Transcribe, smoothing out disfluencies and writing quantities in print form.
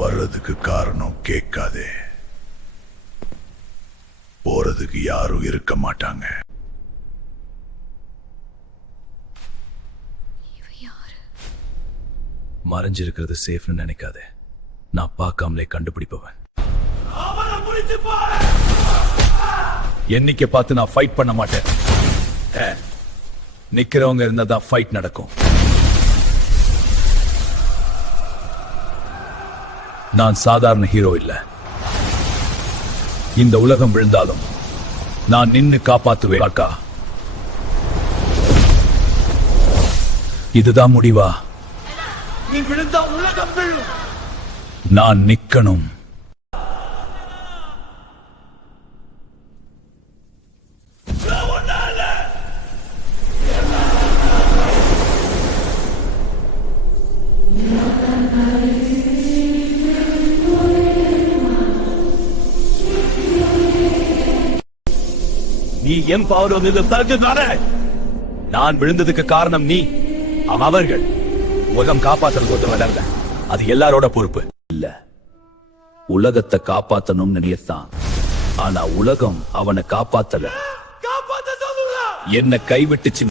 வர்றதுக்கு காரணம் கேட்காதே. போறதுக்கு யாரும் இருக்க மாட்டாங்க. மறைஞ்சிருக்கிறது சேஃப்னு நினைக்காதே. நான் பார்க்காமலே கண்டுபிடிப்பவன். என்னைக்கு பார்த்து நான் ஃபைட் பண்ண மாட்டேன். நிக்கிறவங்க இருந்தாதான் ஃபைட் நடக்கும். நான் சாதாரண ஹீரோ இல்ல. இந்த உலகம் விழுந்தாலும் நான் நின்னு காப்பாத்துவேன். அக்கா, இதுதான் முடிவா? நீ விழுந்தா உலகம் விழும். நான் நிக்கணும். நீ என் பவர் தரஞ்சுதானே? நான் விழுந்ததுக்கு காரணம் நீ, அவர்கள். உலகம் காப்பாத்துறது ஒருத்தவங்க, அது எல்லாரோட பொறுப்பு இல்ல. உலகத்தை காப்பாத்தணும்னு நினைத்தான். ஆனா உலகம் அவனை காப்பாத்தல. என்ன கைவிட்டுச்சு.